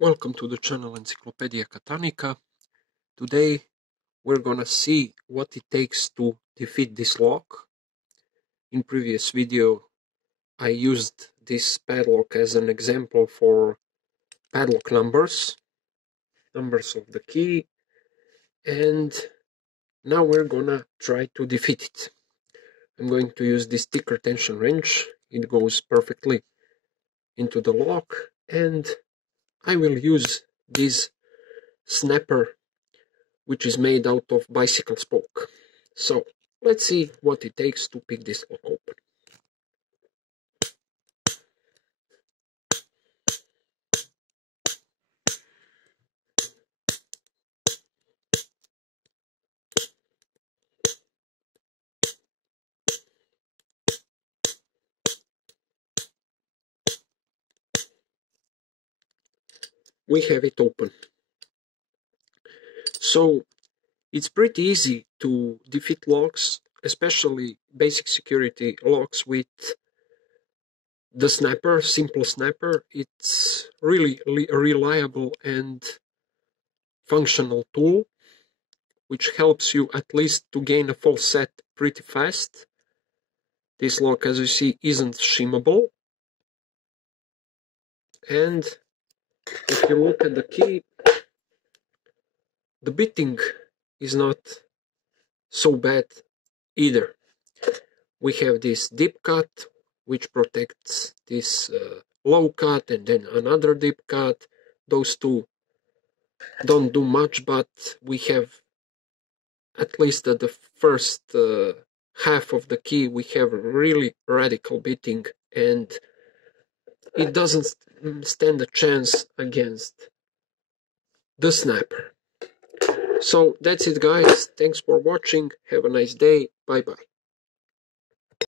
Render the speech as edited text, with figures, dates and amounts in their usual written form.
Welcome to the channel Encyclopedia Catanica. Today we're gonna see what it takes to defeat this lock. In previous video I used this padlock as an example for padlock numbers of the key, and now we're gonna try to defeat it. I'm going to use this sticker tension wrench. It goes perfectly into the lock, and I will use this snapper which is made out of bicycle spoke. So let's see what it takes to pick this lock open. We have it open. So it's pretty easy to defeat locks, especially basic security locks, with the snapper, simple snapper. It's really a reliable and functional tool, which helps you at least to gain a full set pretty fast. This lock, as you see, isn't shimmable. And if you look at the key, the bitting is not so bad either. We have this deep cut, which protects this low cut, and then another deep cut. Those two don't do much, but we have, at least at the first half of the key, we have really radical bitting, and it doesn't stand a chance against the snapper. So that's it, guys. Thanks for watching. Have a nice day. Bye bye.